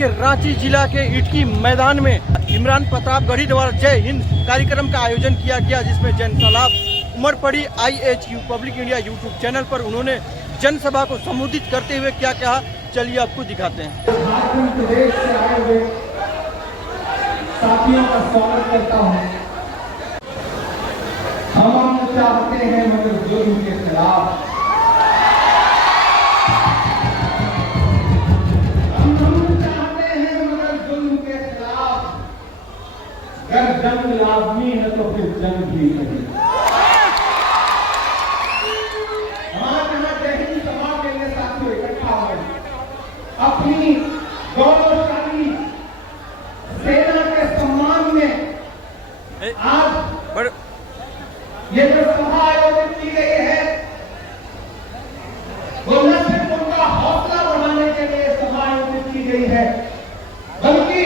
रांची जिला के इटकी मैदान में इमरान प्रतापगढ़ी द्वारा जय हिंद कार्यक्रम का आयोजन किया गया, जिसमें जन सलाब उमड़ पड़ी। IHU public India YouTube channel पर उन्होंने जनसभा को संबोधित करते हुए क्या कहा, चलिए आपको दिखाते हैं। झारखंड प्रदेश से आए हुए साथियों का स्वागत करता हूं। हम चाहते हैं मगर जुल्म के खिलाफ, अगर जंग लाजमी है तो फिर जंग भी नहीं। आज यहाँ जय हिंद सभा के लिए साथियों इकट्ठा हुए अपनी गौरवशाली सेना के सम्मान में आज ये जो सभा आयोजित की गई है वो न सिर्फ उनका हौसला बढ़ाने के लिए सभा आयोजित की गई है, बल्कि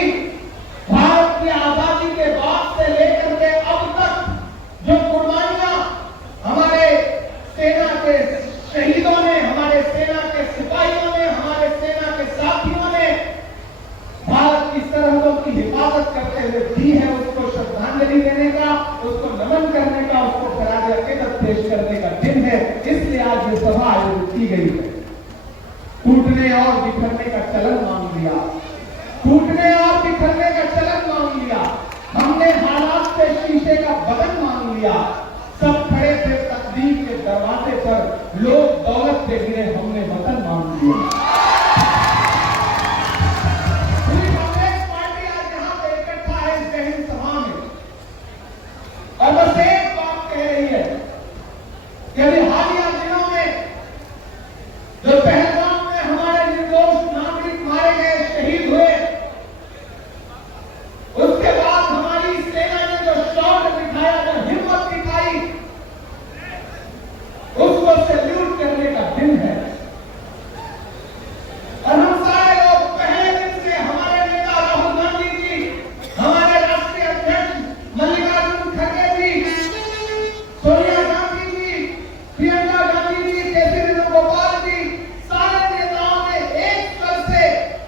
भारत की आजादी के बाद से लेकर के अब तक जो कुर्बानियां हमारे सेना के शहीदों ने, हमारे सेना के सिपाहियों ने, हमारे सेना के साथियों ने भारत की सरहदों की हिफाजत करते हुए दी है, उसको श्रद्धांजलि देने का, उसको नमन करने का, उसको खराज अकीदत पेश करने का दिन है। इसलिए आज ये सभा आयोजित की गई है। टूटने और बिखरने का चलन मांग लिया, टूटने और बिखरने का चलन मांग लिया, हमने हालात से शीशे का बदन मांग लिया। सब खड़े थे तकदीर के दरवाजे पर, लोग दौलत से गिरे, हमने वतन मांग लिया। पूरी कांग्रेस पार्टी आज यहाँ पे इकट्ठा है इस जय हिंद सभा में, और बस एक बात कह रही है कि अभी हालिया दिनों में जो पहलगाम में हमारे निर्दोष नागरिक मारे गए, शहीद हुए, उसके बाद हमारी सेना ने जो शौर्य दिखाया, जो हिम्मत दिखाई, उसको सैल्यूट करने का दिन है। और हम सारे लोग पहले दिन से हमारे नेता राहुल गांधी जी, हमारे राष्ट्रीय अध्यक्ष मल्लिकार्जुन खड़गे जी, सोनिया गांधी जी, प्रियंका गांधी जी, केसरी वेणुगोपाल जी, सारे नेताओं ने एक स्वर से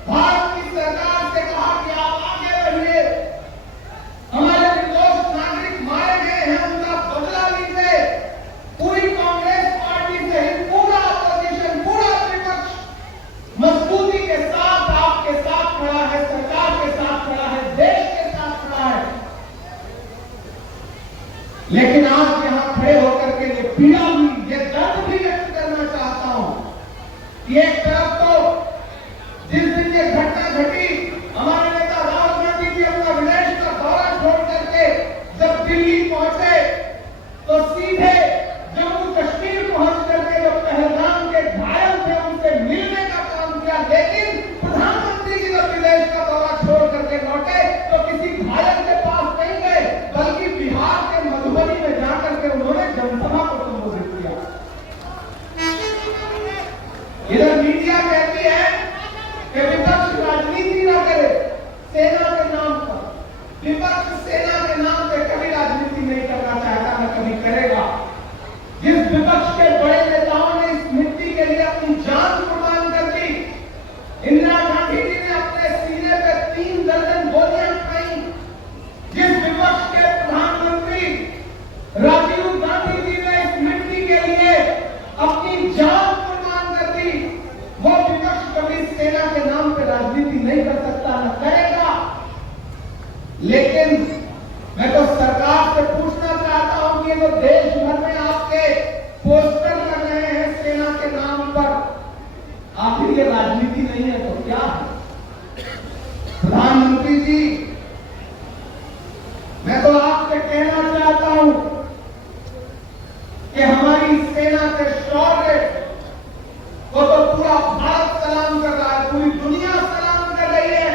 भारत की सरकार से कहा कि आप आगे बढ़िए, हमारे निर्दोष नागरिक मारे गए हैं, उनका बदला लीजिए। पूरी कांग्रेस पार्टी सहित पूरा अपोजिशन, पूरा विपक्ष मजबूती के साथ आपके साथ खड़ा है, सरकार के साथ खड़ा है, देश के साथ खड़ा है। लेकिन आज यहां खड़े होकर के ये पीड़ा भी, ये दर्द भी व्यक्त करना चाहता हूं। एक तरफ तो जिस दिन ये घटना घटी, हमारे नेता राहुल गांधी जी अपना विदेश का दौरा छोड़ करके जब दिल्ली पहुंचे तो सीधे जम्मू कश्मीर पहुंच करके जो पहलगाम के घायल थे उनसे मिलने का काम किया। लेकिन प्रधानमंत्री जी जब विदेश का दौरा छोड़ करके लौटे तो किसी घायल के पास नहीं गए, बल्कि बिहार के मधुबनी में जाकर के उन्होंने जनसभा को संबोधित किया। इधर मीडिया कहती है कि विपक्ष राजनीति न करे सेना के नाम पर। विपक्ष सेना के नाम पे कभी राजनीति नहीं करना चाहता, न कभी करेगा। जिस विपक्ष के बड़े नेताओं ने इस मिट्टी के लिए अपनी जान कुर्बान कर दी, इंदिरा गांधी जी ने अपने सीने पे 3 दर्जन गोलियां खाई, जिस विपक्ष के प्रधानमंत्री राजीव गांधी जी ने इस मिट्टी के लिए अपनी जान कुर्बान कर दी, वो विपक्ष कभी सेना के नाम पे राजनीति नहीं कर सकता, न करेगा। लेकिन मैं तो सरकार से पूछना चाहता हूं कि जो देश भर में आपके पोस्टर लग रहे हैं सेना के नाम पर, आखिर ये राजनीति नहीं है तो क्या है? प्रधानमंत्री जी, मैं तो आपसे कहना चाहता हूं कि हमारी सेना के शौर्य को तो पूरा भारत सलाम कर रहा है, पूरी दुनिया सलाम कर रही है।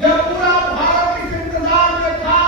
जब पूरा भारत इस इंतजार में था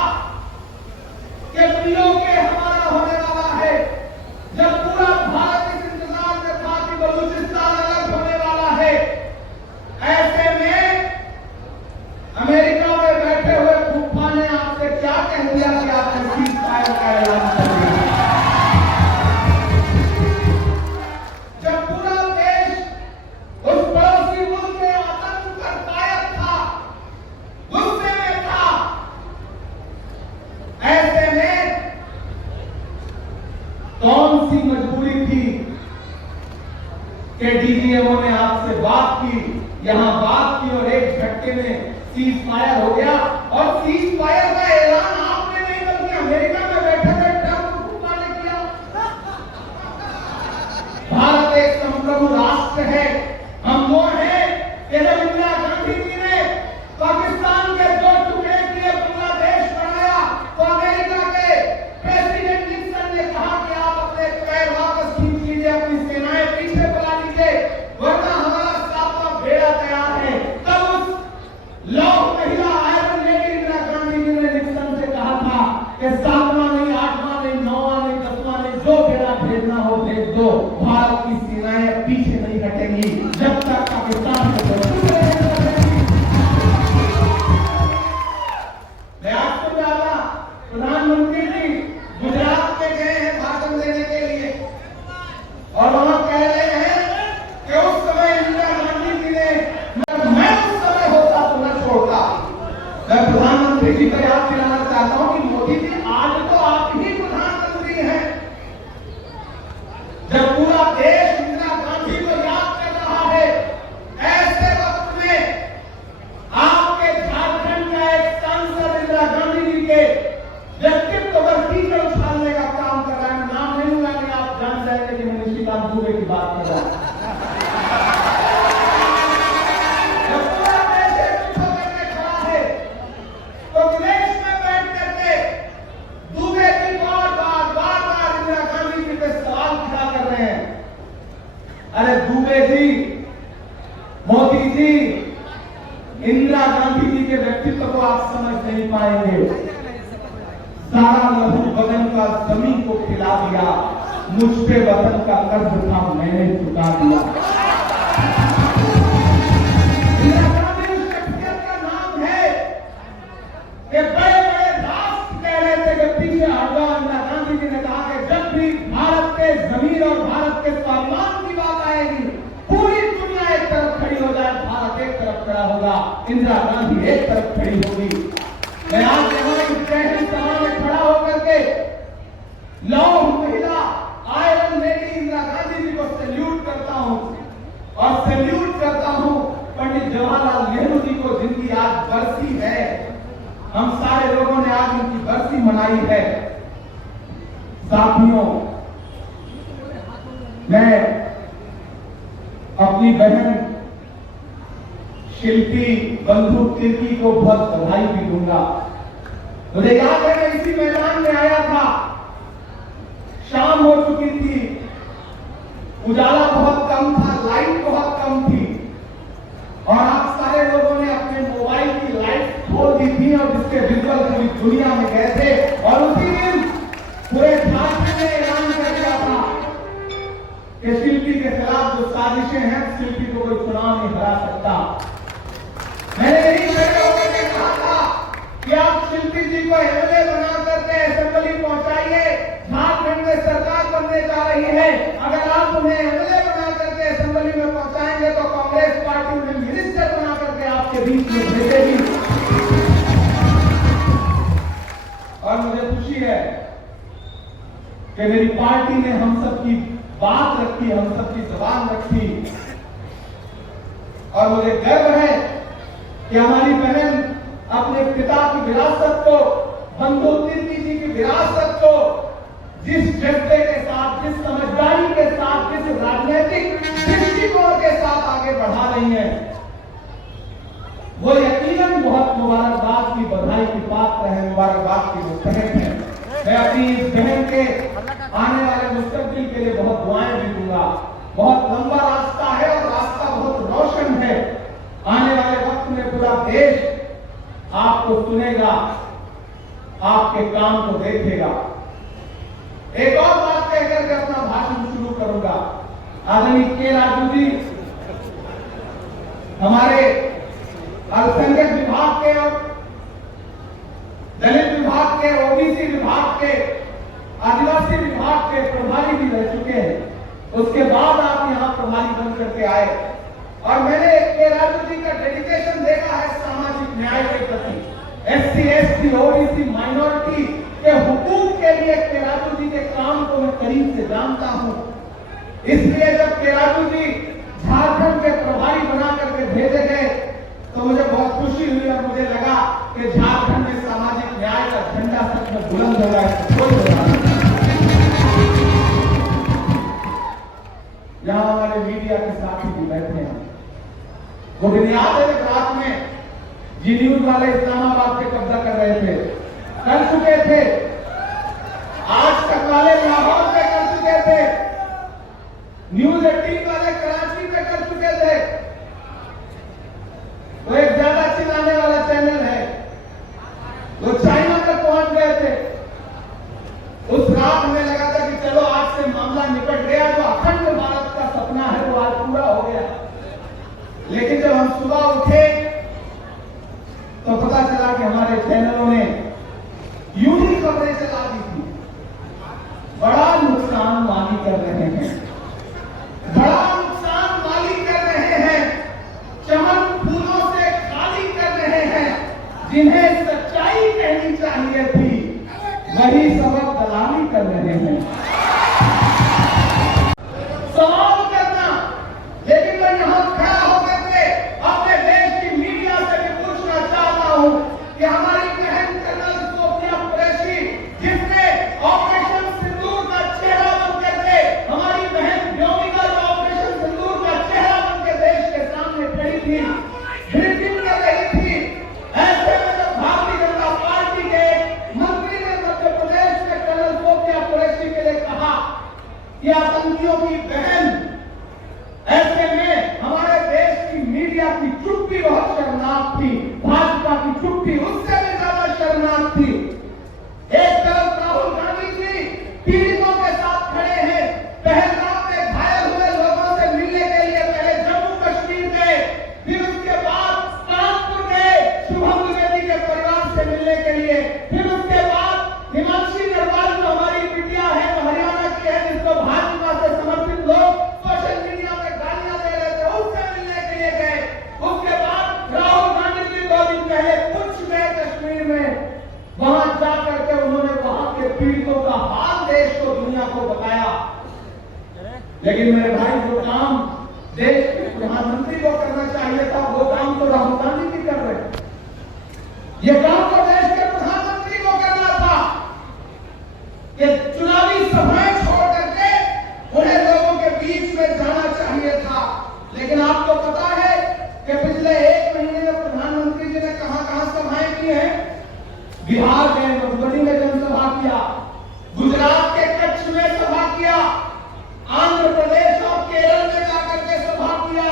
सीएमओ ने आपसे बात की, यहाँ बात की और एक झटके में सीज फायर हो गया। और सीज फायर का ऐलान आपने नहीं बल्कि अमेरिका में बैठे हुए ट्रंप हुकूमत ने किया। भारत एक संप्रभु राष्ट्र है। हम वो हैं कि जब इंदिरा गांधी जी ने पाकिस्तान के 2 टुकड़े किए, बांग्लादेश बनाया, तो अमेरिका के प्रेसिडेंट निक्सन ने कहा कि आप अपने पैर वापस खींच लीजिए, अपनी सेनाएं पीछे बुला लीजिए, वरना हमारा 7वां बेड़ा तैयार है। तब उस लौह महिला आयरन लेडी इंदिरा गांधी जी ने निक्सन से कहा था कि 7वां नहीं, 8वां नहीं, 9वां नहीं, 10वां नहीं, जो बेड़ा भेजना हो भेज दो, भारत की सेनाएं पीछे नहीं हटेंगी जब तक पाकिस्तान को प्रधानमंत्री जी गुजरात में गए हैं भाषण देने के लिए और वहां कह रहे हैं कि उस समय इंदिरा गांधी जी ने, मैं उस समय होता तो न छोड़ता। मैं प्रधानमंत्री जी को याद दिलाना चाहता हूं कि मोदी जी आज तो आप ही प्रधानमंत्री हैं। जब पूरा देश इंदिरा गांधी को याद कर रहा है, ऐसे वक्त में आपके झारखंड का एक सांसद इंदिरा गांधी जी के व्यक्तित्व पर टीचर उछालने का काम कर रहा है। नाम नहीं लूंगा कि आप जान जाएंगे कि मैं निशिकांत दुबे की बात कर रहा हूं। जब पूरा देश एकजुट होकर खड़ा है, तो विदेश में बैठ करके दुबे जी बार बार इंदिरा गांधी जी पे सवाल खड़ा कर रहे हैं। अरे दुबे जी, मोदी जी, इंदिरा गांधी जी के व्यक्तित्व को आप समझ नहीं पाएंगे। सारा लहू बदन का जमीन को खिला दिया, मुझ पे वतन का कर्ज था मैंने चुका दिया। इंदिरा गांधी उस शख्सियत का नाम है कि बड़े बड़े राष्ट्र कह रहे थे कि पीछे हट जाओ। इंदिरा गांधी जी ने कहा कि जब भी भारत के जमीन और भारत के स्वाभिमान की बात आएगी, पूरी दुनिया एक तरफ खड़ी हो जाए, भारत एक तरफ खड़ा होगा, इंदिरा गांधी एक तरफ खड़ी होगी। मैं आज यहाँ इस शहरी सभा में खड़ा होकर के लौह महिला आयरन लेडी इंदिरा गांधी जी को सैल्यूट करता हूँ और सैल्यूट करता हूँ पंडित जवाहरलाल नेहरू जी को, जिनकी आज बरसी है। हम सारे लोगों ने आज उनकी बरसी मनाई है। साथियों, मैं अपनी बहन शिल्पी बंधु तिर्की को बहुत बधाई भी दूंगा। मुझे याद है मैं इसी मैदान में आया था, शाम हो चुकी थी, उजाला बहुत कम था, लाइट बहुत कम थी और आप सारे लोगों ने अपने मोबाइल की लाइट खोल दी थी और जिसके विजुअल पूरी दुनिया में गए थे। और उसी दिन पूरे झारखंड ने ऐलान कर दिया था कि शिल्पी के खिलाफ जो साजिशें हैं, शिल्पी को कोई चुनाव नहीं हरा सकता। मैंने यही खड़े होकर के कहा था कि आप शिल्पी जी को एमएलए बना करके असेंबली पहुंचाइए। झारखंड में सरकार बनने जा रही है, अगर आप उन्हें एमएलए बना करके असेंबली में पहुंचाएंगे तो कांग्रेस पार्टी उन्हें मिनिस्टर बना करके आपके बीच में भेजेगी। और मुझे खुशी है कि मेरी पार्टी ने हम सबकी बात रखी, हम सबकी जबान रखी और मुझे गर्व है कि हमारी बहन अपने पिता की विरासत को, बंधु तिर्की जी की विरासत को जिस जज्बे के साथ, जिस समझदारी के साथ, जिस राजनीतिक दृष्टिकोण के साथ आगे बढ़ा रही है, वो यकीनन बहुत मुबारकबाद की, बधाई की पात्र है, मुबारकबाद की मुस्तहिक है। मैं अपनी इस बहन के आने वाले मुस्तकबिल के लिए बहुत दुआएं भी दूंगा। बहुत लंबा रास्ता है और रास्ता बहुत रोशन है। आने वाले वक्त में पूरा देश आपको सुनेगा, आपके काम को देखेगा। एक और बात कहकर के अपना भाषण शुरू करूंगा। आदरणीय के राजू जी हमारे अल्पसंख्यक विभाग के और दलित विभाग के, ओबीसी विभाग के, आदिवासी विभाग के प्रभारी भी रह चुके हैं। उसके बाद आप यहाँ प्रभारी बन करके आए और मैंने के राजू जी का डेडिकेशन देखा है सामाजिक न्याय के प्रति, एससी, एसटी, ओबीसी, माइनॉरिटी के हुकूक के लिए के राजू जी के काम को मैं करीब से जानता हूं। इसलिए जब के राजू जी के प्रभारी बना करके भेजे गए तो मुझे बहुत खुशी हुई और मुझे लगा कि झारखंड में सामाजिक न्याय का झंडा सच में बुलंद होगा। यहाँ हमारे मीडिया के साथी भी बैठे हैं। वो दिन याद है जब रात में जी न्यूज वाले इस्लामाबाद पे कब्जा कर रहे थे, कर चुके थे, आज तक वाले लाहौर पे कर चुके थे, न्यूज 18 वाले कराची पे कर चुके थे। वो एक ज्यादा चिल्लाने वाला चैनल है, वो चाइना तक पहुंच गए थे। उस रात हमें लगा था कि चलो आज से मामला निपट गया, जो अखंड भारत का सपना है वो आज पूरा हो गया। लेकिन जब हम सुबह उठे तो पता चला कि हमारे चैनलों ने यूं ही खबरें चला दी थी। बड़ा नुकसान वाली कर रहे हैं, बड़ा नुकसान वाली कर रहे हैं, चमन फूलों से खाली कर रहे हैं। जिन्हें सच्चाई कहनी चाहिए थी वही सबक दलाली कर रहे हैं। सवाल करना, लेकिन मैं यहां खड़ा होकर के अपने देश की मीडिया से भी पूछना चाहता हूं कि हमारी बहन कर्नल सोफिया कुरैशी, जिसने ऑपरेशन सिंदूर का चेहरा बन करके, हमारी बहन व्योमिका जो ऑपरेशन सिंदूर का चेहरा बन के देश के सामने खड़ी थी, ब्रीफिंग कर रही थी, ऐसे में जब भारतीय जनता पार्टी के मंत्री ने मध्य प्रदेश में कर्नल सोफिया कुरैशी के लिए कहा कि आतंकियों की बहन, ऐसे में हमारे देश की मीडिया की चुप्पी बहुत शर्मनाक थी, भाजपा की चुप्पी उससे भी ज्यादा शर्मनाक थी। एक तरफ राहुल गांधी जी पीड़ितों के साथ खड़े हैं, पहलगाम में घायल हुए लोगों से मिलने के लिए पहले जम्मू कश्मीर गए, फिर उसके बाद कानपुर गए शुभम द्विवेदी के परिवार से मिलने के लिए, फिर उसके बाद हिमांशी नरवाल जो हमारी बिटिया है, वो हरियाणा की है, जिसको भाजपा से समर्थित लोग सोशल मीडिया पे गालियां दे रहे थे, उससे मिलने के लिए गए। उसके बाद राहुल गांधी जी 2 दिन पहले पुंछ गए कश्मीर में, वहां जाकर के उन्होंने वहां के पीड़ितों का हाल देश को, दुनिया को बताया। लेकिन मेरे भाई, जो काम देश के प्रधानमंत्री को करना चाहिए था वो काम तो राहुल गांधी जी कर रहे हैं। ये काम तो देश के प्रधानमंत्री को करना था कि चुनावी सभाएं छोड़ करके उन्हें लोगों के बीच में जाना चाहिए था। लेकिन आपको पता है कि पिछले 1 महीने में प्रधानमंत्री जी ने कहां सभाएं की हैं? बिहार में मधुबनी में जनसभा किया, गुजरात के कच्छ में सभा किया, आंध्र प्रदेश और केरल में जाकर के सभा किया।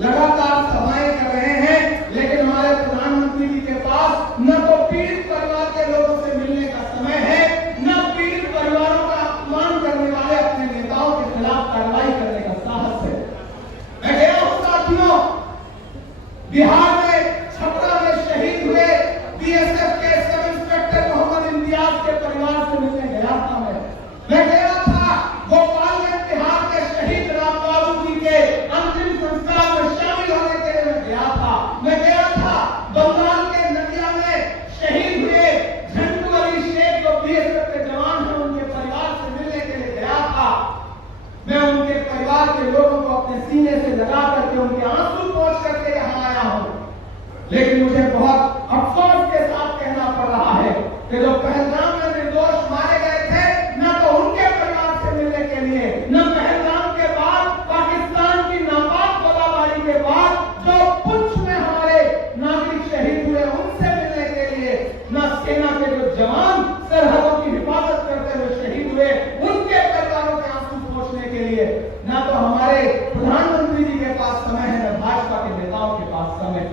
लगातार सभाएं कर रहे हैं, लेकिन हमारे प्रधानमंत्री जी के पास न तो पीड़ित परिवार के लोगों से मिलने का समय है, न पीड़ित परिवारों का अपमान करने वाले अपने नेताओं के खिलाफ कार्रवाई करने का साहस है। मैं गया हूं साथियों, बिहार में छपरा में शहीद हुए बीएसएफ के सब इंस्पेक्टर मोहम्मद इम्तियाज के परिवार से मिलने गया था। मैं गया था गोपालगंज बिहार के शहीद राम बाबू जी के अंतिम संस्कार में शामिल होने के लिए मैं गया था। मैं गया था बंगाल के नदिया में शहीद हुए झंडू अली शेख जो बीएसएफ के जवान हैं, उनके परिवार से मिलने के लिए गया था। मैं उनके परिवार के लोगों को अपने सीने से लगा करके उनके आंसू पोंछ करके यहाँ आया हूँ। लेकिन मुझे बहुत अफसोस के साथ कहना पड़ रहा है कि जो पहलगाम में निर्दोष मारे गए थे, न तो उनके परिवार से मिलने के लिए, न पहलगाम के बाद पाकिस्तान की नापाक गोलाबारी के बाद जो पुंछ में हमारे नागरिक शहीद हुए उनसे मिलने के लिए, न सेना के जो जवान सरहदों की हिफाजत करते हुए शहीद हुए उनके परिवारों के आंसू पोंछने के लिए, न तो हमारे प्रधानमंत्री जी के पास समय है, न भाजपा के नेताओं के पास समय।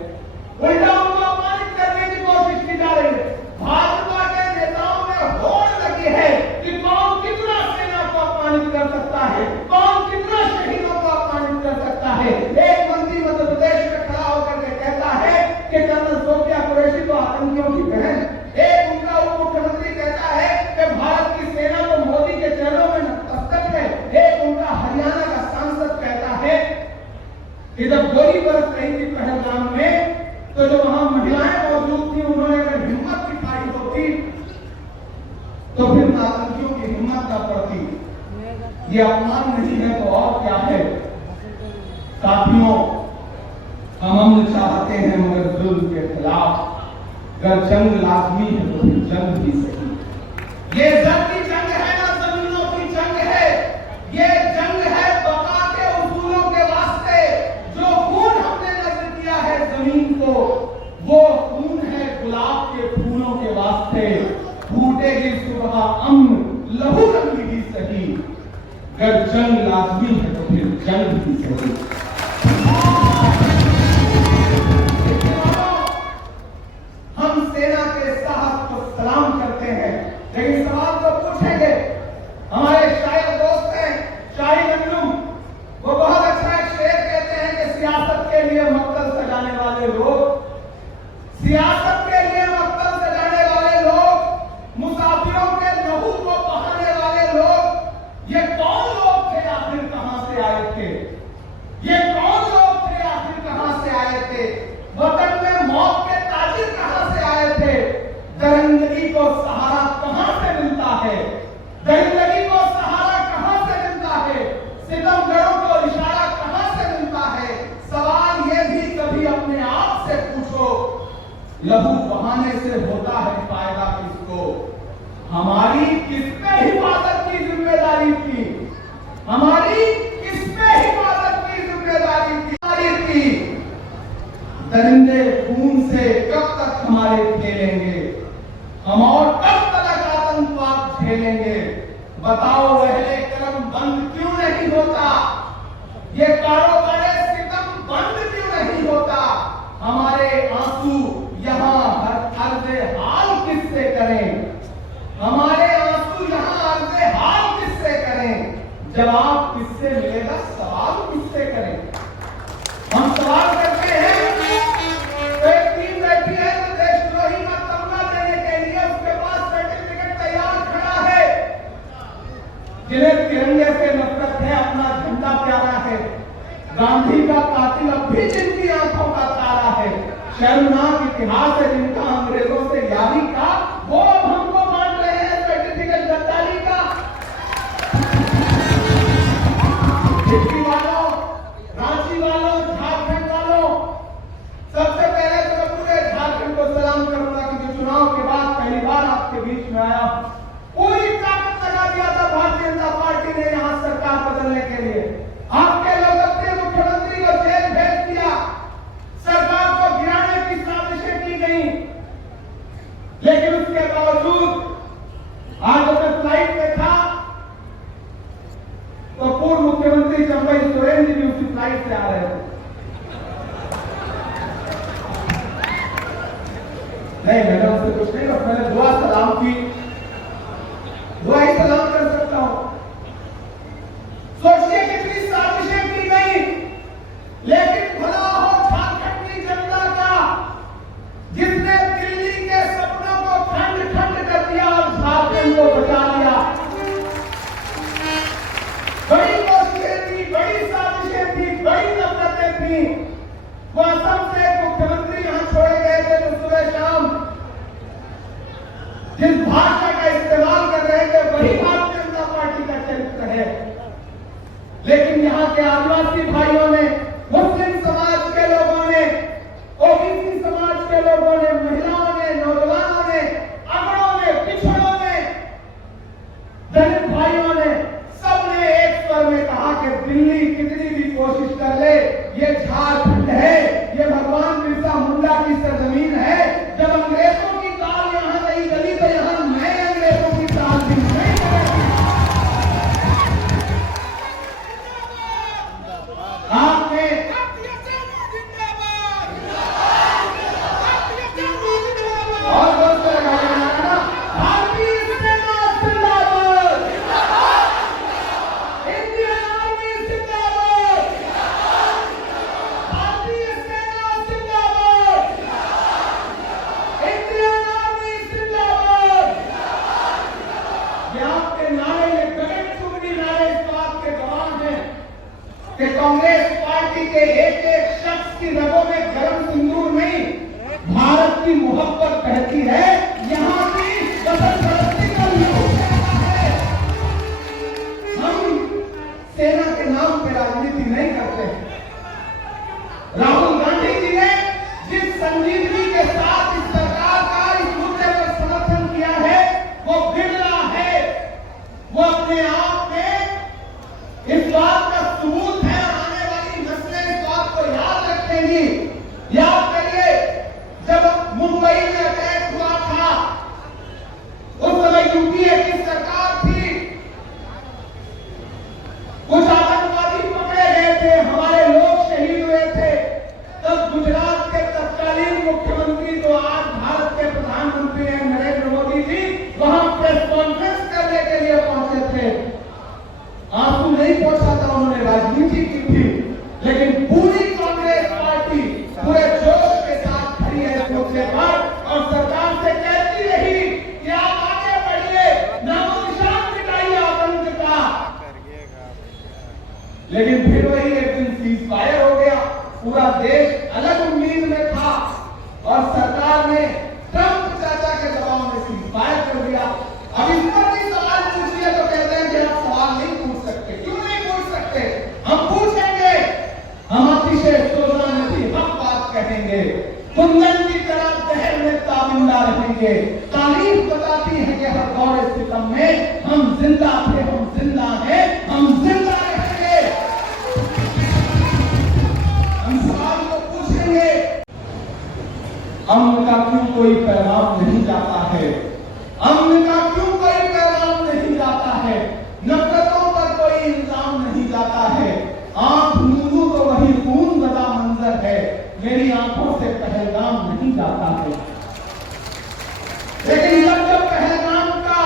उल्टा उनको अपमानित करने की कोशिश की जा रही है। भाजपा के नेताओं में होड़ लगी है कि कौन कितना सेना को अपमानित कर सकता है, कौन कितना शहीदों को अपमानित कर सकता है। एक मंत्री मध्य प्रदेश में खड़ा होकर के कहता है कि कर्नल सोफिया कुरैशी तो आतंकियों की बहन, एक उनका उप मुख्यमंत्री कहता है कि भारत की सेना तो मोदी के चरणों में नतमस्तक है, एक उनका हरियाणा का सांसद कहता है कि जब गोली बरस रही थी पहलगाम में, तो जो वहां महिलाएं मौजूद थी, उन्होंने अगर हिम्मत दिखाई होती तो फिर आतंकियों की हिम्मत न पड़ती। ये अपमान नहीं है तो और क्या है? साथियों, हम अमन चाहते हैं मगर जुल्म के खिलाफ। अगर जंग लाजमी है तो फिर जंग भी सही। ये जंग की जंग है ना जमीनों की जंग है। ये जंग है बका के उसूलों के वास्ते। जो खून हमने नजर किया है जमीन को, वो खून है गुलाब के फूलों के वास्ते। फूटेगी सुबह अम्न, लहू रंगी सही। अगर जंग लाजमी है तो फिर जंग भी सही। हम सेना के साहस को सलाम करते हैं, लेकिन सवाल तो पूछेंगे। हमारे शायर दोस्त हैं शाहिद अंजुम, वो बहुत अच्छा एक शेर कहते हैं कि सियासत के लिए मक्तल सजाने वाले लोग, सियासत के लिए मक्तल सजाने वाले लोग, मुसाफिरों के लहू को बहाने वाले लोग, ये कौन लोग थे आखिर कहां से आए थे? ये कौन लोग थे आखिर कहां से आए थे? वतन में मौत के ताजिर कहां से आए थे? दरिंदगी को सहारा कहां से मिलता है? दरिंदगी को सहारा कहां से मिलता है? सितमगरों को इशारा कहां से मिलता है? सवाल ये भी कभी अपने आप से पूछो, लहू बहाने से होता है फायदा किसको? हमारी किस पे हिफाजत की जिम्मेदारी थी? हमारी किस पे हिफाजत की जिम्मेदारी थी? दरिंदे खून से कब तक हमारे खेलेंगे? हम और कब तक आतंकवाद झेलेंगे? बताओ अहले करम बंद क्यों नहीं होता? ये कारोबारे सितम बंद क्यों नहीं होता? हमारे आंसू यहाँ अर्ज़े हाल किससे करें? हमारे आंसू यहाँ अर्ज़े हाल किससे करें? जवाब किससे मिलेगा? सवाल किससे करें? हम सवाल करते हैं। तो एक टीम बैठी है तो देशद्रोही का तमगा देने के लिए उसके पास सर्टिफिकेट तैयार खड़ा है। जिन्हें तिरंगे से नफरत है, अपना झंडा प्यारा है, गांधी का कातिल अब भी जिनकी आंखों का तारा है, शर्मनाक इतिहास है जिनका अंग्रेजों से यारी का, वो अब हमको बांट रहे हैं सर्टिफिकेट गद्दारी का। दिल्ली वालों, रांची वालों, झारखंड वालों, सबसे पहले तो मैं पूरे झारखंड को सलाम करूंगा क्योंकि चुनाव के बाद पहली बार आपके बीच में आया। पूरी ताकत लगा दिया था भारतीय जनता पार्टी ने यहां सरकार बदलने के लिए। आपके लोग अपने मुख्यमंत्री को जेल भेज दिया, सरकार को गिराने की साजिशें की गई, लेकिन उसके बावजूद आज जब फ्लाइट में था तो पूर्व मुख्यमंत्री चंपई सोरेन जी भी उसी फ्लाइट से आ रहे थे। नहीं, मैंने उससे कुछ नहीं, बस मैंने दुआ सलाम की, दुआ ही सलाम कर सकता हूं। सोचिए कितनी साजिशें की गई, लेकिन भला हो झारखंड की जनता का, जिसने दिल्ली के सपनों को खंड खंड कर दिया और झारखंड को बचा लिया। बड़ी कोशिशें थी, बड़ी साजिशें थी, बड़ी नफरतें थी। वो असम से एक मुख्यमंत्री यहां छोड़े गए थे तो सुबह शाम जिस भाषा का इस्तेमाल कर रहे थे वही भारतीय जनता पार्टी का चरित्र है। लेकिन यहाँ के आदिवासी भाइयों ने, मुस्लिम समाज के लोगों ने, ओबीसी समाज के लोगों ने, महिलाओं ने, नौजवानों ने, अगड़ों ने, पिछड़ों ने, दलित भाइयों ने, सबने एक स्वर में कहा कि दिल्ली कितनी भी कोशिश कर ले, ये झारखंड है, ये भगवान बिरसा मुंडा की सरजमीन है। जब अंग्रेजों की दाल यहाँ नहीं गली तो यहाँ नए अंग्रेजों की दाल भी नहीं गलेगी। आपने और दोस्तों लगाया भारतीय सेना जिंदाबाद, इंडियन आर्मी जिंदाबाद, भारतीय सेना जिंदाबाद, इंडियन आर्मी जिंदाबाद। ये आपके नारे, ये गगन चुंबी नारे इस बात के गवाह हैं कि कांग्रेस पार्टी के एक एक शख्स की रगों में गर्म सिंदूर नहीं, भारत की मोहब्बत बहती है। यहाँ की वतन परस्ती का लहू बहता है। हम सेना के नाम पे राजनीति नहीं करते हैं, ने राजनीति की थी, लेकिन पूरी कांग्रेस पार्टी पूरे जोश के साथ खड़ी है इस मुद्दे पर और सरकार से कहती रही कि आप आगे बढ़िए, नामो निशान मिटाइए आतंक का। लेकिन फिर वही एक दिन सीज फायर हो गया। पूरा देश अलग उम्मीद में था और सरकार ने ट्रंप चाचा के दबाव में सीज फायर कर दिया। अब इस पर भी सवाल पूछिए तो कहते हैं कि आप सवाल नहीं पूछ सकते। क्यों नहीं पूछ सकते? हम पूछेंगे, हम अतिशय सोचना नहीं, हम बात कहेंगे, कुंदन की तरह जहर में ताबिंदा रहेंगे। तारीफ बताती है कि हर दौर सितम में हम जिंदा थे, हम जिंदा हैं, हम जिंदा रहेंगे। हम सवाल को पूछेंगे, अमन का क्यों कोई पैगाम नहीं जाता है? अमन का क्यों कोई पैगाम नहीं जाता है? नफरतों पर कोई इल्जाम नहीं जाता है। आंख मूंदू तो वही खून बदा मंजर है, मेरी आंखों से पहलगाम नहीं जाता है। लेकिन जब पहलगाम का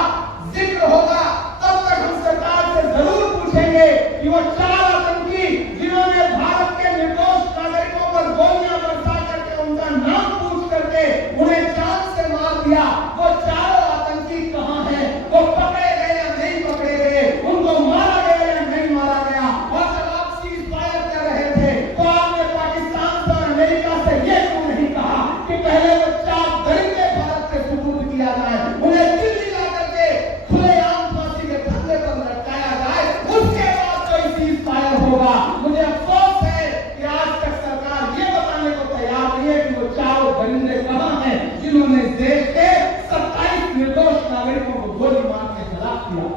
जिक्र होगा तब तक हम सरकार से जरूर पूछेंगे कि वो 4 आतंकी जिन्होंने भारत के निर्दोष नागरिकों पर गोलियां बरसा करके उनका नाम पूछ करके उन्हें जान से मार दिया, वो 4 आतंकी कहां हैं? वो पकड़े गए या नहीं पकड़े गए? उनको मारा गया या नहीं मारा गया? और जब आप सीज फायर कर रहे थे तो आपने पाकिस्तान से और अमेरिका से ये क्यों नहीं कहा कि पहले वो 4 दरिंदे भारत से सुपुर्द किया जाए, उन्हें दिल्ली ला करके खुलेआम फांसी के फंदे पर लटकाया जाए, उसके बाद कोई सीज फायर होगा। मुझे अफसोस है कि आज तक सरकार ये बताने को तैयार नहीं है कि वो 4 दरिंदे कहां हैं जिन्होंने देश के 27 निर्दोष नागरिकों को गोली मार के हलाक किया।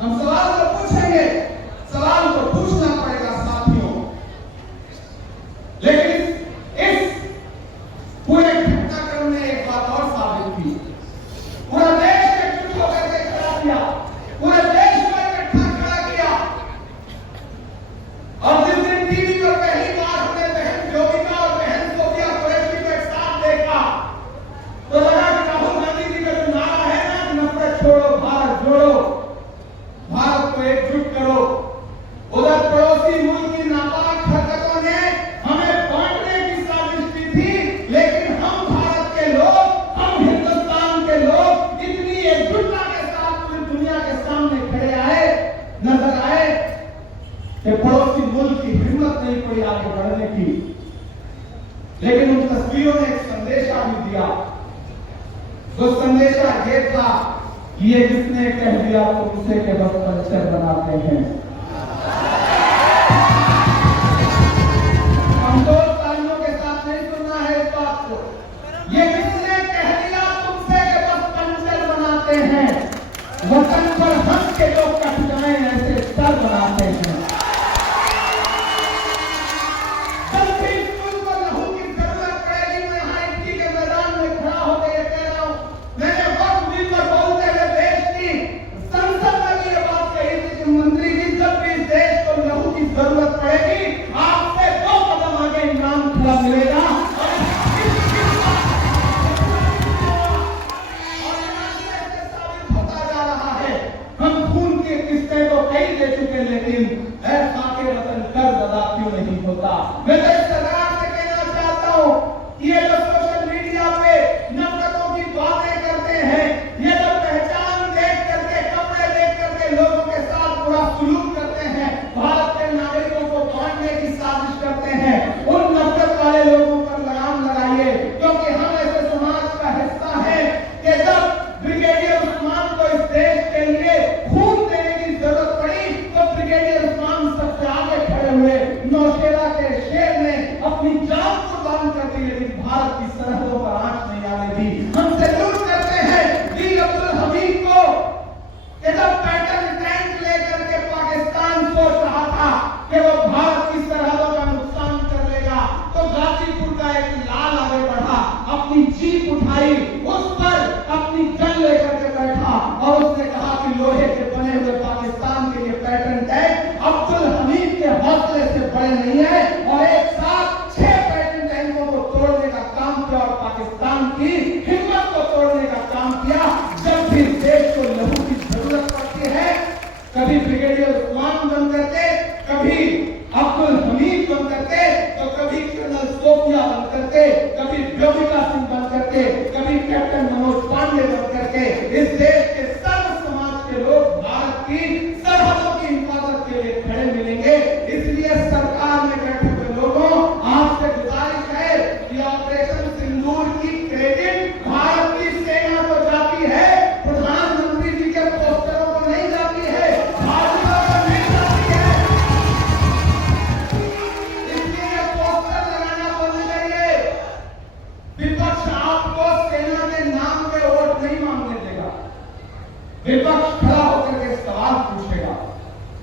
हम सवाल तो पूछेंगे, सवाल तो पूछना पड़ेगा साथियों। लेकिन इस पूरे घटनाक्रम ने एक बात और साबित की, पूरा देश एकजुट होकर के खड़ा किया, पूरे देश को इकट्ठा खड़ा किया। और जिस दिन टीवी पर पहली बार हमने बहन योगिता और बहन सोफिया कुरैशी को एक साथ देखा तो लगा कि राहुल गांधी जी का जो नारा है ना, नफरत छोड़ो भारत जोड़ो, भारत को एकजुट करो, उधर पड़ोसी मुल्क की नापाक हरकतों ने हमें बांटने की साजिश की थी, लेकिन हम भारत के लोग, हम हिंदुस्तान के लोग इतनी एकजुटता के साथ पूरी दुनिया के सामने खड़े आए, नजर आए कि पड़ोसी मुल्क की हिम्मत नहीं कोई आगे बढ़ने की। लेकिन उन तस्वीरों ने एक संदेशा भी दिया। वो संदेशा ये था कि ये जिसने कह दिया तो उसे के बस कल्चर बनाते हैं। हम दो तालियों के साथ नहीं सुनना है इस बात को। ये जिसने कह दिया तुमसे के बस कल्चर बनाते हैं, वतन पर हंस के लोग कट जाए ऐसे सर बनाते हैं। जब भी स्कूल को लहू की जरूरत पड़ेगी, मैं यहाँ इटली के मैदान में खड़ा होकर ये कह रहा हूँ, मैंने वक्त भी पर बोलते हुए देश की संसद में भी ये बात कही थी कि मंत्री जी जब भी देश को लहू की जरूरत पड़ेगी आपसे 2 कदम आगे इमरान खड़ा मिलेगा। हम खून के किस्से तो कई दे चुके, लेकिन ऐसा के वतन कर्ज अदा क्यों नहीं होता? मैं तो इस सरकार से कहना चाहता हूँ, ये जो सोशल मीडिया पे नफरतों की बातें करते हैं, ये जो पहचान देख करके, कपड़े देख करके लोगों के साथ बुरा सुलूक करते हैं, भारत के नागरिकों को बांटने की साजिश करते हैं, उन नफरत वाले लोगों पर लगाम लगाइए, क्योंकि हम ऐसे समाज का हिस्सा हैं कि जब ब्रिगेडियर उस्मान को इस देश के लिए खून देने की जरूरत पड़ी तो ब्रिगेडियर उस्मान सबसे आगे खड़े हुए, नौशेरा के शेर ने अपनी जान कुर्बान कर दी, लेकिन भारत की सरहदों पर आंच नहीं आने दी। हम सैल्यूट करते हैं वीर अब्दुल हमीद को कि जब पैटर्न टैंक लेकर के पाकिस्तान सोच रहा था कि वो भारत की सरहदों का नुकसान कर लेगा, तो गाजीपुर का एक लाल आगे बढ़ा, अपनी जीप उठाई, उस पर अपनी गन लेकर के बैठा और उसने कहा कि लोहे के बने हुए पाकिस्तान के ये पैटर्न टैंक अब्दुल हमीद के हौसले से बड़े नहीं है, और एक साथ 6 पैटर्न टैंकों को तोड़ने का काम किया और पाकिस्तान की हिम्मत को तोड़ने का काम किया। जब भी देश को लहू की जरूरत पड़ती है, कभी ब्रिगेडियर उस्मान बन करके, कभी विपक्ष खड़ा होकर के सवाल पूछेगा,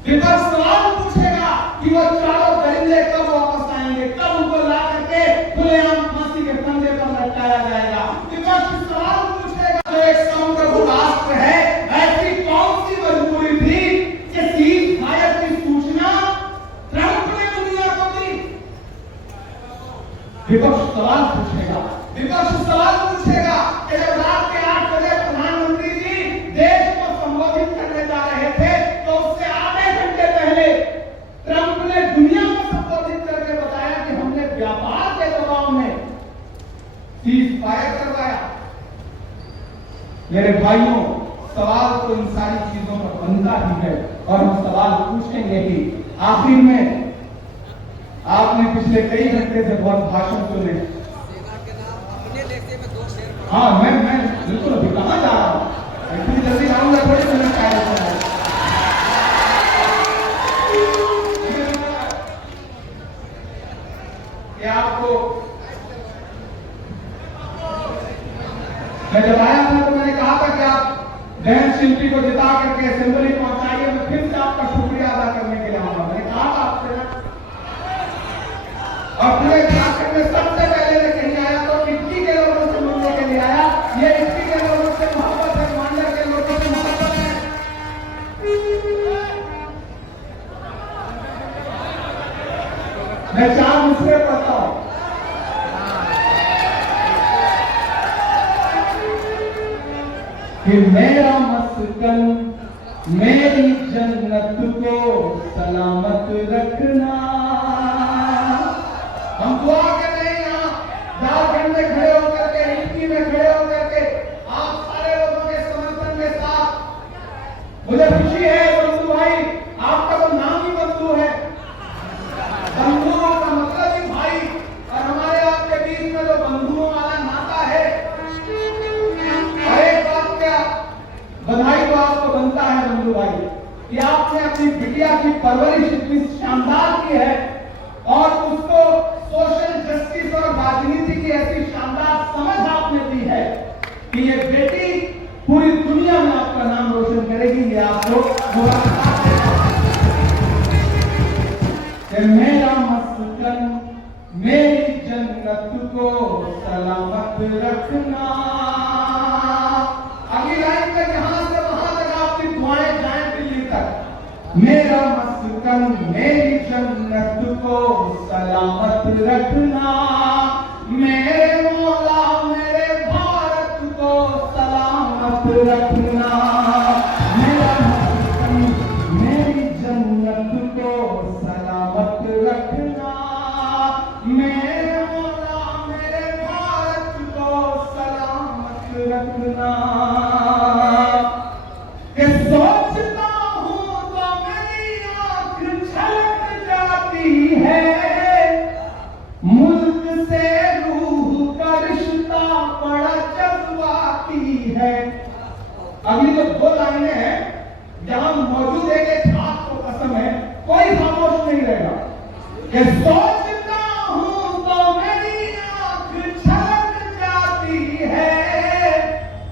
विपक्ष सवाल पूछेगा कि वो चारों दरिंदे कब वापस आएंगे, कब उनको ला करके खुलेआम फांसी के फंदे पर लटकाया जाएगा। विपक्ष सवाल पूछेगा, जो एक संप्रभु राष्ट्र है, ऐसी कौन सी मजबूरी थी कि सीज फायर की सूचना ट्रंप ने दुनिया को दी? विपक्ष सवाल पूछेगा, विपक्ष सवाल पूछेगा कि जब रात के 8 बजे प्रधानमंत्री जी देश को संबोधित करने जा रहे थे, तो उससे आधे घंटे पहले ट्रंप ने दुनिया को संबोधित करके बताया कि हमने व्यापार के दबाव में सीज फायर करवाया। मेरे भाइयों, सवाल तो इन सारी चीजों पर बनता ही है और हम सवाल पूछेंगे ही। आखिर में आपने पिछले कई घंटे से बहुत भाषण सुने। हाँ, मैं बिल्कुल अभी कहाँ जा रहा हूँ, इतनी जल्दी आऊंगा थोड़ी देर में क्या होता है। कि आपको मैं जब आया था तो मैंने कहा था कि आप बहन शिल्पी को जिता करके असेंबली पहुंचाइए, मैं फिर से आपका शुक्रिया अदा करने के लिए आऊंगा। मैंने कहा था आपसे ना, और पूरे झारखंड में सबसे पहले मैं कहीं आया तो इटकी के लोगों से मिलने के लिए आया। ये इटकी के लोगों से मोहब्बत है, मांडर के लोगों से मोहब्बत है। मैं 4 मुस्रे पढ़ता हूं। कि मेरा मस्कन मेरी जन्नत को सलामत रखना। हम दुआ कर रहे हैं यहाँ झारखंड में खड़े होकर के, इटकी में खड़े होकर के, आप सारे लोगों के समर्थन के साथ। मुझे खुशी है बंधु भाई, आपका तो नाम ही बंधु है। बंधुओं का मतलब ही भाई, और हमारे आपके बीच में जो बंधुओं वाला नाता है, और एक बात क्या बधाई तो आपको बनता है बंधु भाई कि आपने अपनी बिटिया की परवरिश इतनी शानदार की है और उसको सोशल जस्टिस और राजनीति की ऐसी शानदार समझ आपने दी है कि ये बेटी पूरी दुनिया में आपका नाम रोशन करेगी। ये आपको मेरा मस्कन मेरी जन्नत को सलामत रखना। अगली लाइन में यहां से वहां तक आपकी दुआएं जाएं दिल्ली तक। मेरा मस्कन मेरी जन्नत को सलामत रखना। मेरे मौला मेरे भारत को सलामत रखना। मेरा मस्कन मेरी जन्नत को सलामत रखना। मेरे मौला मेरे भारत को सलामत रखना। कि सोचता हूं तो मेरी आंख छलक जाती है। मुल्क से रूह का रिश्ता बड़ा जज्बाती है। अगली जो 2 लाइनें हैं, जहां मौजूद एक छात्र को कसम है, कोई खामोश नहीं रहेगा। कि सोचता हूं तो मेरी आंख छलक जाती है।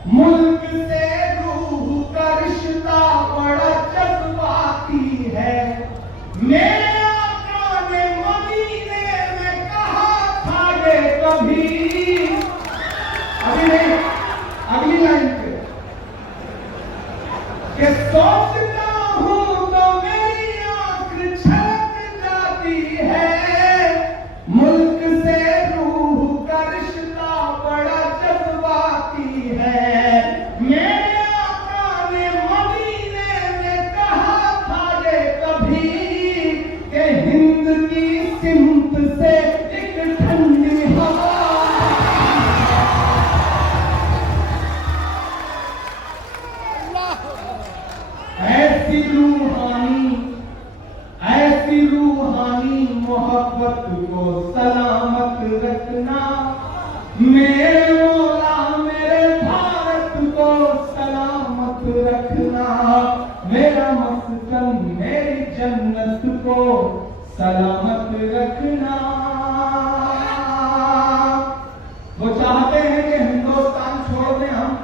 मुल्क से रूह का रिश्ता बड़ा जज्बाती है। मेरे आका ने मदीने में कहा था ये कभी, अभी नहीं, अगली लाइन पे कि सोचता हूं तो मेरी आंख छलक जाती है। मुल्क से रूह का रिश्ता बड़ा जज्बाती है। मेरे आका ने मदीने में कहा था ये कभी कि हिंद की सिमत से एक ठंडी हवा। ऐसी रूहानी मोहब्बत को सलामत रखना। मेरे मौला मेरे भारत को सलामत रखना। मेरा मस्कन मेरी जन्नत को सलामत रखना। वो चाहते हैं कि हिंदुस्तान छोड़ दें हम,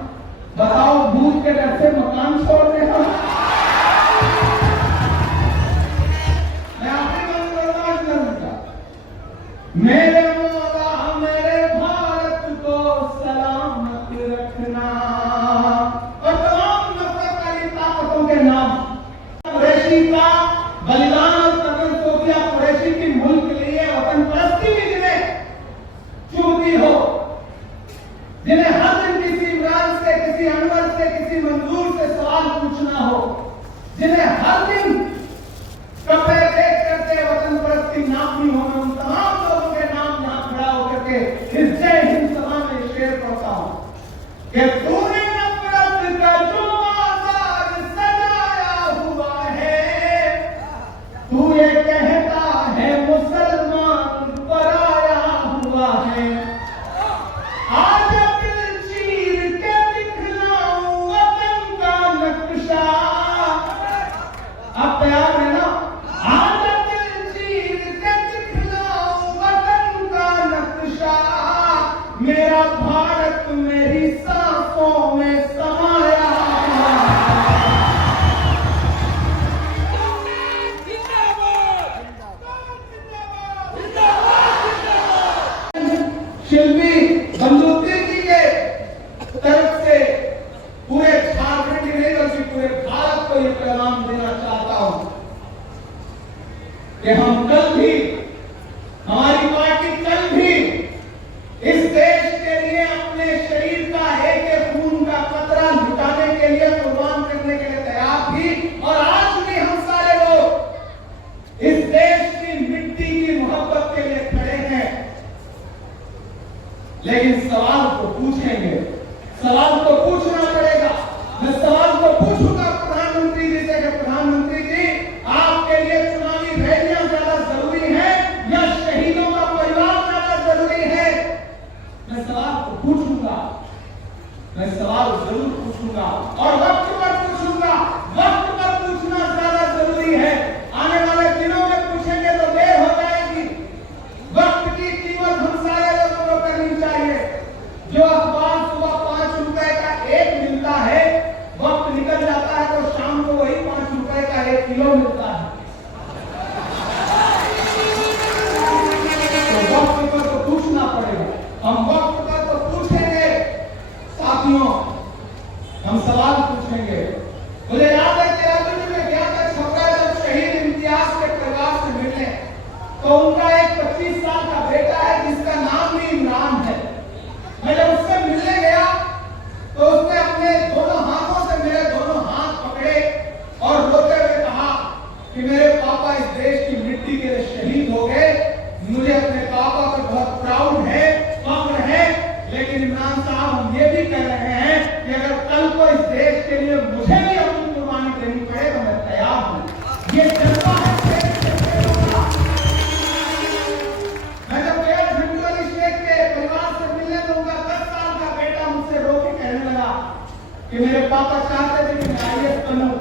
बताओ भूत के डर से मकान छोड़ दे हम। मैं आपकी बात कर रहा हूं। मेरे मौला मेरे भारत को सलामत रखना और तमाम नफरतकारी ताकतों के नाम कुरैशी का बलिदान और कत्ल सोफिया कुरैशी की मुल्क के लिए वतन परस्ती भी जिन्हें चूती हो, जिन्हें हर दिन किसी इमरान से, किसी अनवर से, किसी मंजूर से सवाल पूछना हो, जिन्हें हर दिन कपड़े देख करके वतन परस्ती नापनी हो, मैं उन तमाम लोगों के नाम यहां खड़ा होकर के इस जय हिंद सभा में शेर करता हूं कि तूने नफरत का जो बाजार सजाया हुआ है, तू ये कहता है मुसलमान पराया हुआ है। आज अकल चीर के दिखलाऊं वतन का नक्शा। अब तैयार है ना? आज अकल चीर के दिखलाऊं वतन का नक्शा। मेरा भारत मेरी सांसों में समाया हुआ है। शिल्पी बंदूकी जी के तरफ से पूरे झारखंड की नहीं बल्कि पूरे भारत को यह पैगाम देना चाहता हूं कि हम कल भी, हमारी पार्टी कल भी इस देश के लिए अपने शरीर का एक एक खून का कतरा लुटाने के लिए, कुर्बान करने के लिए तैयार थी। और आज भी हम सारे लोग इस देश की मिट्टी की मोहब्बत के लिए खड़े हैं। लेकिन सवाल तो पूछेंगे, सवाल तो पूछना पड़ेगा। मैं सवाल तो पूछूंगा प्रधानमंत्री जी से कि प्रधानमंत्री जी, आपके लिए चुनावी रैलियां ज्यादा जरूरी है या शहीदों का परिवार ज्यादा जरूरी है? मैं सवाल तो पूछूंगा, मैं सवाल जरूर पूछूंगा और वक्त पर पूछूंगा। वक्त पर पूछना ज्यादा जरूरी है। आने वाले दिनों में पूछेंगे तो देर हो जाएगी। वक्त की कीमत हम सारे लोगों को करनी चाहिए। जो अखबार सुबह 5 रुपए का एक मिलता है, वक्त निकल जाता है तो शाम को वही 5 रुपए का 1 किलो मिलता है। तो वक्त पर तो पूछना पड़ेगा। हम वक्त पर तो पूछेंगे साथियों, हम सवाल पूछेंगे। मुझे याद है कि अभी मैं गया था छपरा, जब शहीद इम्तियाज के परिवार से मिलने, तो उनका एक 25 साल का बेटा है जिसका नाम भी इमरान है। मैं जब उससे मिलने गया तो उसने अपने दोनों हाथों से मेरे दोनों हाथ पकड़े और रोते हुए कहा कि मेरे पापा इस देश की मिट्टी के लिए शहीद हो गए। मुझे अपने पापा पर बहुत प्राउड है, फख्र है। लेकिन इमरान साहब, हम ये भी कह रहे हैं कि अगर कल को इस देश के लिए मुझे भी अपनी कुर्बानी देनी पड़े तो मैं तैयार हूं। ये जज्बा है। मैं जब गया झंडोली शेख के परिवार से मिलने तो उनका 10 साल का बेटा मुझसे रो के कहने लगा कि मेरे पापा चाहते थे कि मैं IAS बनूं।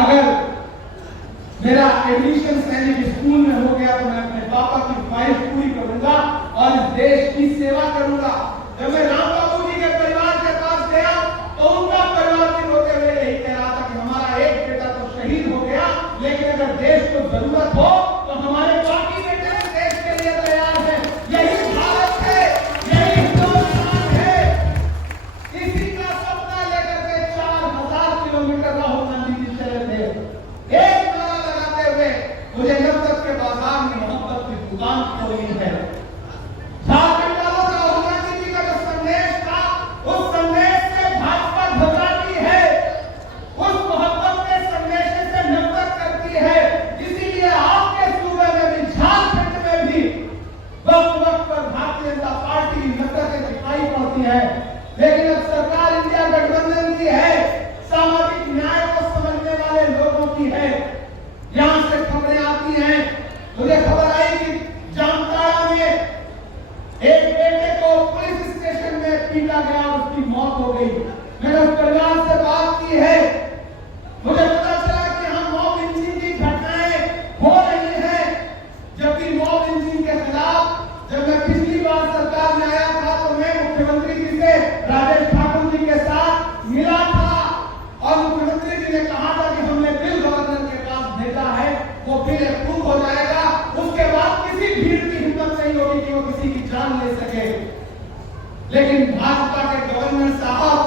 अगर मेरा एडमिशन सैनिक स्कूल में हो गया तो मैं अपने पापा की ख्वाहिश पूरी करूंगा और इस देश की सेवा करूंगा। जब मैं राम बाबू जी के परिवार के पास गया तो उनका परिवार भी रोते हुए यही कह रहा था कि हमारा एक बेटा तो शहीद हो गया, लेकिन अगर देश को जरूरत हो तो हमारे बाकी बेटे देश के लिए तैयार है। यही भारत है, यही हिंदुस्तान है। इसी का सपना लेकर के 4000 किलोमीटर राहुल गांधी जी चले थे, एक नारा लगाते हुए, मुझे नफरत के बाजार में मोहब्बत की दुकान खोलनी है। झारखंड वालों का राहुल गांधी जी का जो संदेश था, उस संदेश से भाजपा घबराती है, उस मोहब्बत के संदेश से नफरत करती है। इसीलिए आपके सूबे में भी, झारखंड में भी वक्त वक्त पर भारतीय जनता पार्टी की नफरतें दिखाई पड़ती है। लेकिन अब सरकार इंडिया गठबंधन की है, सामाजिक न्याय को समझने वाले लोगों की है। यहां से खबरें आती हैं, मुझे खबर आई कि जामताड़ा में एक बेटे को पुलिस स्टेशन में पीटा गया और उसकी मौत हो गई। मैंने उस परिवार से बात की है, मुझे पता चला कि यहाँ मॉब लिंचिंग की घटनाएं हो रही हैं। जबकि मॉब लिंचिंग के खिलाफ जब मैं पिछली बार सरकार में आया था तो मैं मुख्यमंत्री जी से, राजेश ठाकुर जी के साथ लेकिन भाजपा के गवर्नर साहब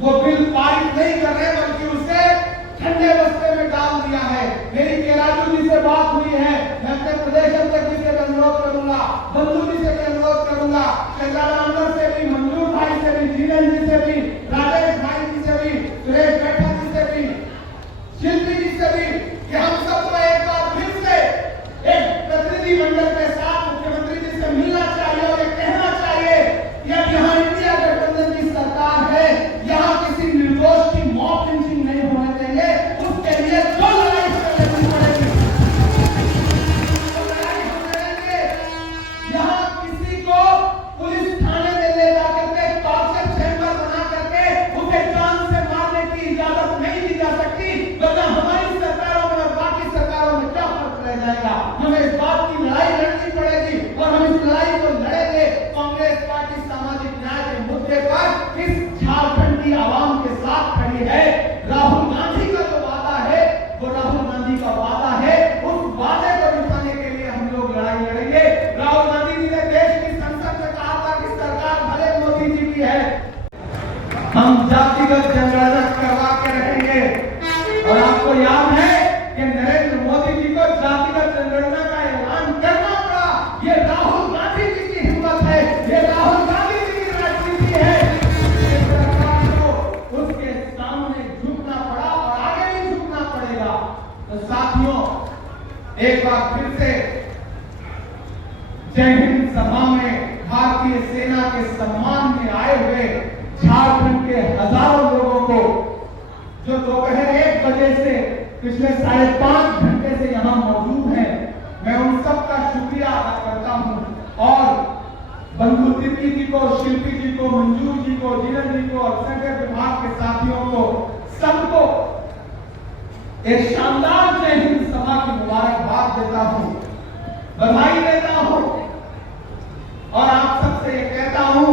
वो बिल पारित नहीं कर रहे बल्कि उसे ठंडे बस्ते में डाल दिया है। मेरी केराजू जी से बात हुई है, मैं अपने प्रदेश अध्यक्ष जी से अनुरोध करूंगा, बंधु जी से भी अनुरोध करूंगा, चंद्रानंदन से भी, मंजूर भाई से भी, जीवन जी से भी, राजेश भाई जी से भी, सुरेश बैठा जी से भी, शिल्पी जी से भी, कि हम सबको एक बार फिर से एक प्रतिनिधिमंडल के साथ मुख्यमंत्री जी से मिलना चाहिए और ये कहना चाहिए कि अब यहाँ इंडिया गठबंधन की सरकार है, यहाँ किसी निर्दोष की मौत लिंचिंग नहीं होने देंगे। उसके लिए जो लड़ाई लड़नी पड़ेगी, यहाँ किसी को पुलिस थाने में ले जाकर के टॉर्चर चैम्बर बना करके उसे जान से मारने की इजाजत नहीं दी जा सकती, वरना हमारी सरकारों में और बाकी सरकारों में क्या फर्क रह जाएगा। हमें इस बात की लड़ाई लड़नी पड़ेगी और हम इस लड़ाई को लड़ेंगे। कांग्रेस पार्टी सामाजिक न्याय के मुद्दे पर इस झारखंड की आवाम के साथ खड़ी है। राहुल गांधी का जो वादा है वो राहुल गांधी का वादा है, उस वादे को निभाने के लिए हम लोग लड़ाई लड़ेंगे। राहुल गांधी जी ने देश की संसद में कहा था कि सरकार भले मोदी जी की है, हम जातिगत जनगणना करवा के रहेंगे। और आपको याद है कि नरेंद्र मोदी जी को जातिगत जनगणना का ऐलान करना पड़ा, ये राहुल गांधी जी की हिम्मत है, ये राहुल गांधी जी की राजनीति है। सरकार को उसके सामने झुकना पड़ा और आगे भी झुकना पड़ेगा। तो साथियों, एक बार फिर से जय हिंद सभा में भारतीय सेना के सम्मान में आए हुए झारखंड के हजारों लोगों को जो दोपहर 1 बजे से पिछले 5.5 घंटे से यहाँ मौजूद हैं, मैं उन सब का शुक्रिया अदा करता हूँ। और बंधु तिर्की जी को, शिल्पी जी को, मंजूर जी को, जीवन जी को और संगठन विभाग के साथियों को, सबको एक शानदार जय हिंद सभा की मुबारकबाद देता हूँ, बधाई देता हूँ और आप सबसे ये कहता हूँ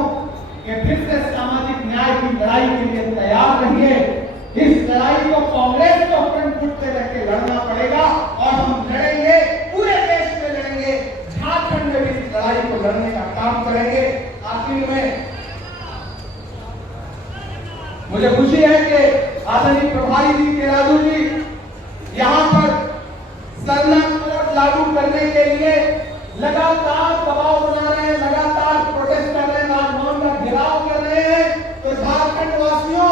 कि फिर से सामाजिक न्याय की लड़ाई के लिए तैयार रहिए। इस लड़ाई को कांग्रेस को फ्रंट फुट पे रख के लड़ना पड़ेगा और हम लड़ेंगे, पूरे देश में लड़ेंगे, झारखंड में भी इस लड़ाई को लड़ने का काम करेंगे। आखिर में मुझे खुशी है कि आदरणीय प्रभारी जी केराजू जी यहाँ पर सरना कोड लागू करने के लिए लगातार दबाव बना रहे हैं, लगातार प्रोटेस्ट कर रहे हैं, राजभवन का घेराव कर रहे हैं। तो झारखंड वासियों,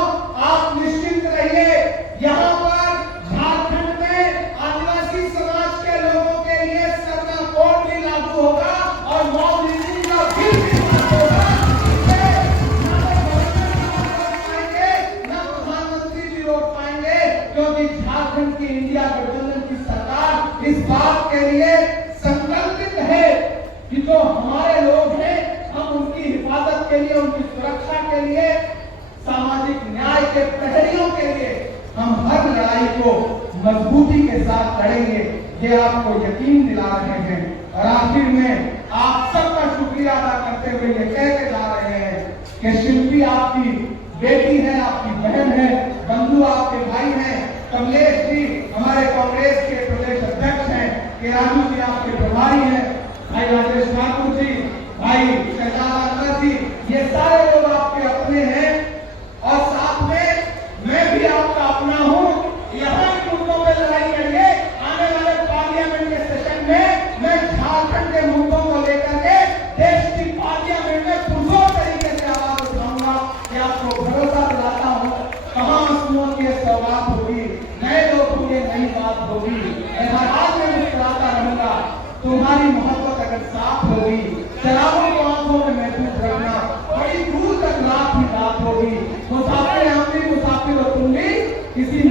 आप निश्चिंत रहिए, यहाँ पर झारखंड में आदिवासी समाज के लोगों के लिए सरना कोड भी लागू होगा और मॉब लिंचिंग का बिल भी पास होगा। प्रधानमंत्री जी रोक पाएंगे, क्योंकि झारखंड की इंडिया गठबंधन की सरकार इस बात के लिए संकल्पित है कि जो हमारे लोग हैं, हम उनकी हिफाजत के लिए, उनकी सुरक्षा के लिए, सामाजिक न्याय के प्रहरियों के लिए हम हर लड़ाई को मजबूती के साथ लड़ेंगे, ये आपको यकीन दिला रहे हैं। और आखिर में आप सबका शुक्रिया अदा करते हुए ये कह के जा रहे हैं कि शिल्पी आपकी बेटी है, आपकी बहन है, बंधु आपके भाई हैं, कमलेश जी हमारे कांग्रेस के प्रदेश अध्यक्ष हैं, केराजू जी आपके प्रभारी हैं, भाई राजेश ठाकुर जी, भाई चंद्रानंदन जी, ये सारे लोग आपके अपने हैं और साथ में मैं भी आपका अपना हूं। यहाँ के मुद्दों पर लड़ाई करिए। आने वाले पार्लियामेंट के सेशन में मैं झारखंड के मुद्दों को लेकर के देश की पार्लियामेंट में पुरजोर तरीके से आवाज उठाऊंगा कि आपको भरोसा दिलाता हूँ, कहाँ आंसुओं की सौगात होगी, नए लोग होंगे, नई बात होगी, हर हाल में मुस्कुराता रहूंगा। तुम्हारी मोहब्बत अगर साफ होगी, शराबों को आंखों में महसूस रखना, बड़ी दूर तक रात ही रात होगी। मुसाफिर हम भी मुसाफिर हो, तुम भी किसी